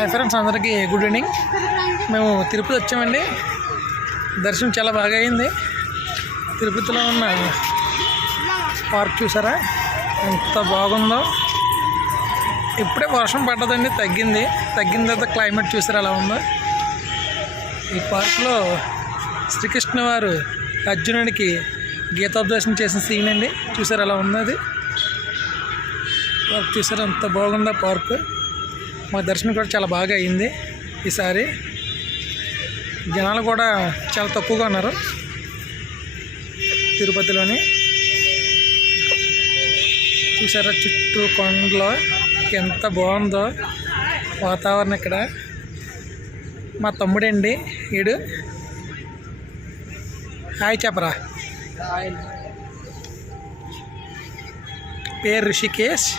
Hi friends అందరికీ good evening. మేము తిరుపతి వచ్చామండి. దర్శనం చాలా బాగా అయింది. తిరుపతిలో ఉన్న పార్క్ చూసారా? ఎంత బాగుందో. ఇప్పుడే వర్షం పడ్డదండి తగ్గింది. తగ్గిన తర్వాత క్లైమేట్ చూసారా ఎలా ఉందో. ఈ పార్క్లో శ్రీకృష్ణ వారు అర్జునుడికి గీతోపదేశం చేసిన సీన్ అండి. చూసారు ఎలా ఉన్నది. అది పార్క్ చూసారా ఎంత బాగుందో పార్క్. మా దర్శనం కూడా చాలా బాగా అయింది ఈసారి. జనాలు కూడా చాలా తక్కువగా ఉన్నారు తిరుపతిలోని. చూసారా చుట్టూ కొండలో ఎంత బాగుందో వాతావరణం ఇక్కడ. మా తమ్ముడండి ఈడు. హాయ్ చెప్పరా. పేరు రిషికేష్.